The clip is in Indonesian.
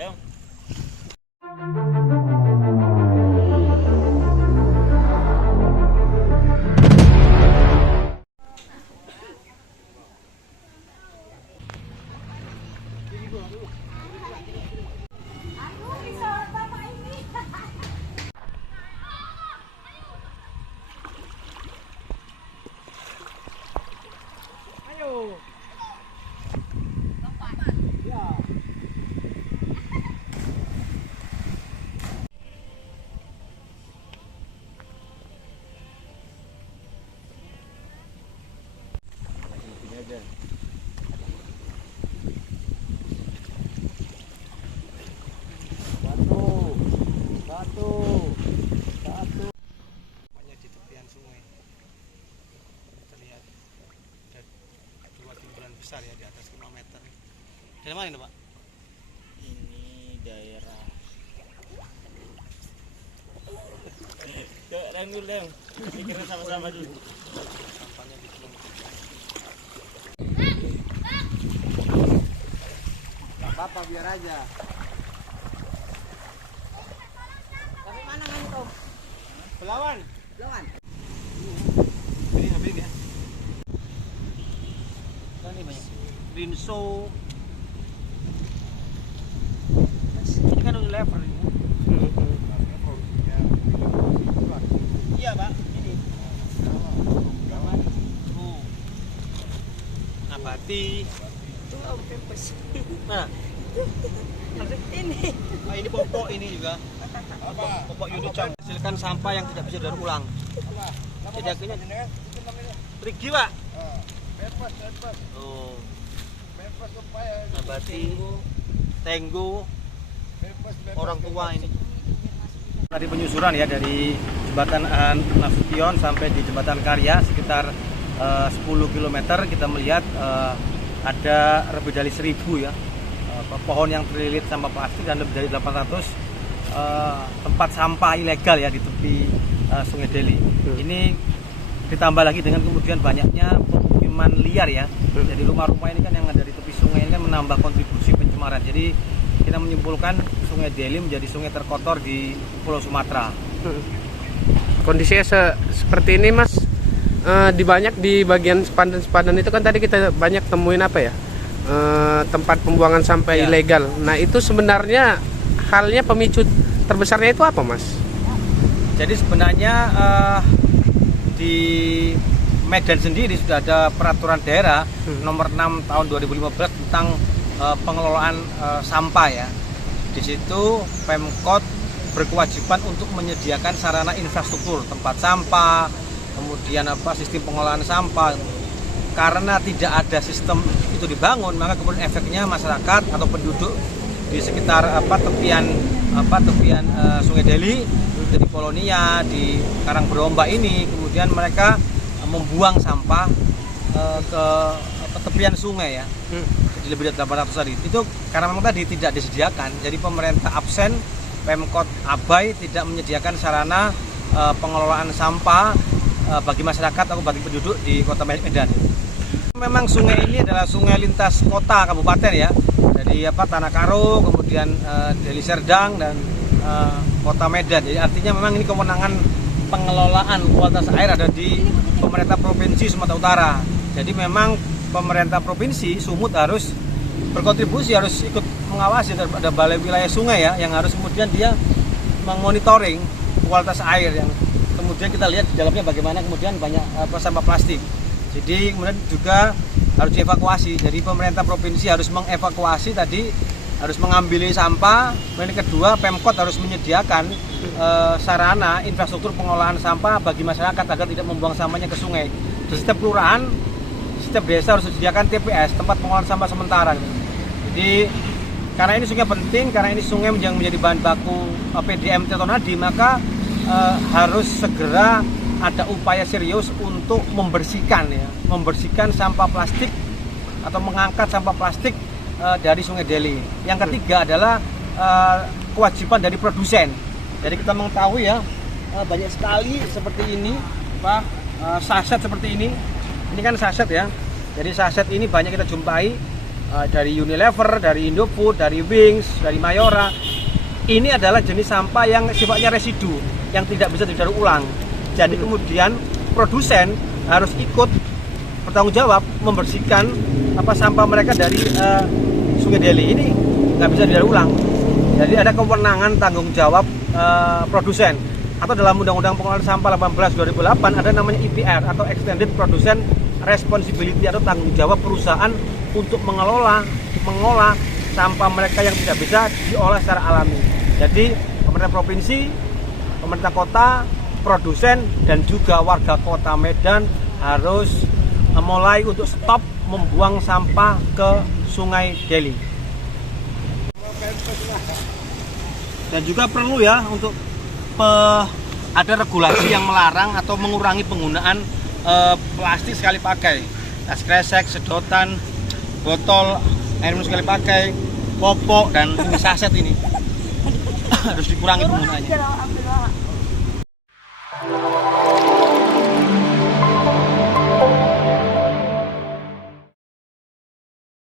Ayo. Semuanya di tepian sungai. Terlihat ada dua timbulan besar ya di atas 5 meter. Dari mana ini, Pak? Ini daerah. Yuk, rem dulu, Rem. Pikirin sama-sama dulu. Sampahnya dibuang. Gak apa-apa, biar aja. Tapi mana kan itu? Belawan. Lawan. Ini habis ya. Kan ini banyak. Rinso. Ini kan Unilever ini. Iya, Pak. Ini. Oh. Nabati. Itu pempes. Nah, Ini. oh, ini popok ini juga. Popok Unicam. Hasilkan sampah yang tidak bisa didaur ulang. Jadi akhirnya pergi, Pak. Oh. Nabati, Tenggo, orang tua ini. Tadi penyusuran ya dari jembatan Nasution sampai di jembatan Karya sekitar 10 km kita melihat ada lebih dari 1000 ya pohon yang terlilit sampah plastik dan lebih dari 800 tempat sampah ilegal ya di tepi Sungai Deli. Ini ditambah lagi dengan kemudian banyaknya pemukiman liar ya. Jadi rumah-rumah ini kan yang ada di tepi sungai ini kan menambah kontribusi pencemaran. Jadi kita menyimpulkan Sungai Deli menjadi sungai terkotor di Pulau Sumatera. Kondisinya seperti ini, Mas. Banyak di bagian sepadan-sepadan itu kan tadi kita banyak temuin apa ya, tempat pembuangan sampah Ya. ilegal. Nah itu sebenarnya halnya pemicu terbesarnya itu apa, Mas? Jadi sebenarnya di Medan sendiri sudah ada peraturan daerah nomor 6 tahun 2015 tentang pengelolaan sampah ya. Di situ Pemkot berkewajiban untuk menyediakan sarana infrastruktur, tempat sampah, kemudian sistem pengelolaan sampah. Karena tidak ada sistem itu dibangun, maka kemudian efeknya masyarakat atau penduduk di sekitar tepian Sungai Deli, di Polonia, di Karangberombak ini, kemudian mereka membuang sampah ke tepian sungai ya. Jadi lebih dari 800 tadi. Itu karena memang tadi tidak disediakan. Jadi pemerintah absen, Pemkot abai tidak menyediakan sarana pengelolaan sampah bagi masyarakat atau bagi penduduk di Kota Medan. Memang sungai ini adalah sungai lintas kota kabupaten ya. Dari Tanah Karo, kemudian Deli Serdang dan Kota Medan. Jadi artinya memang ini kewenangan pengelolaan kualitas air ada di pemerintah provinsi Sumatera Utara. Jadi memang pemerintah provinsi Sumut harus berkontribusi, harus ikut mengawasi. Ada balai wilayah sungai ya yang harus kemudian dia memonitoring kualitas air yang kemudian kita lihat di dalamnya bagaimana kemudian banyak sampah plastik. Jadi kemudian juga harus dievakuasi. Jadi pemerintah provinsi harus mengevakuasi tadi, harus mengambil sampah. Kemudian kedua, Pemkot harus menyediakan sarana infrastruktur pengelolaan sampah bagi masyarakat agar tidak membuang sampahnya ke sungai. Di setiap kelurahan, setiap desa harus disediakan TPS, tempat pengolahan sampah sementara. Jadi karena ini sungai penting, karena ini sungai yang menjadi bahan baku PDMT atau nadi, maka harus segera ada upaya serius untuk membersihkan sampah plastik atau mengangkat sampah plastik dari Sungai Deli. Yang ketiga adalah kewajiban dari produsen. Jadi kita mengetahui ya banyak sekali seperti ini, saset seperti ini. Ini kan saset ya. Jadi saset ini banyak kita jumpai dari Unilever, dari Indofood, dari Wings, dari Mayora. Ini adalah jenis sampah yang sifatnya residu, yang tidak bisa didaur ulang. Jadi kemudian produsen harus ikut bertanggung jawab membersihkan sampah mereka dari Sungai Deli. Ini nggak bisa didaur ulang. Jadi ada kewenangan tanggung jawab produsen. Atau dalam Undang-Undang Pengelolaan Sampah 18/2008 ada namanya EPR atau Extended Production Responsibility atau tanggung jawab perusahaan untuk mengolah sampah mereka yang tidak bisa diolah secara alami. Jadi pemerintah provinsi, pemerintah kota, produsen dan juga warga kota Medan harus mulai untuk stop membuang sampah ke Sungai Deli. Dan juga perlu ya untuk ada regulasi yang melarang atau mengurangi penggunaan plastik sekali pakai, tas kresek, sedotan, botol air minum sekali pakai, popok dan ini saset ini harus dikurangi penggunaannya.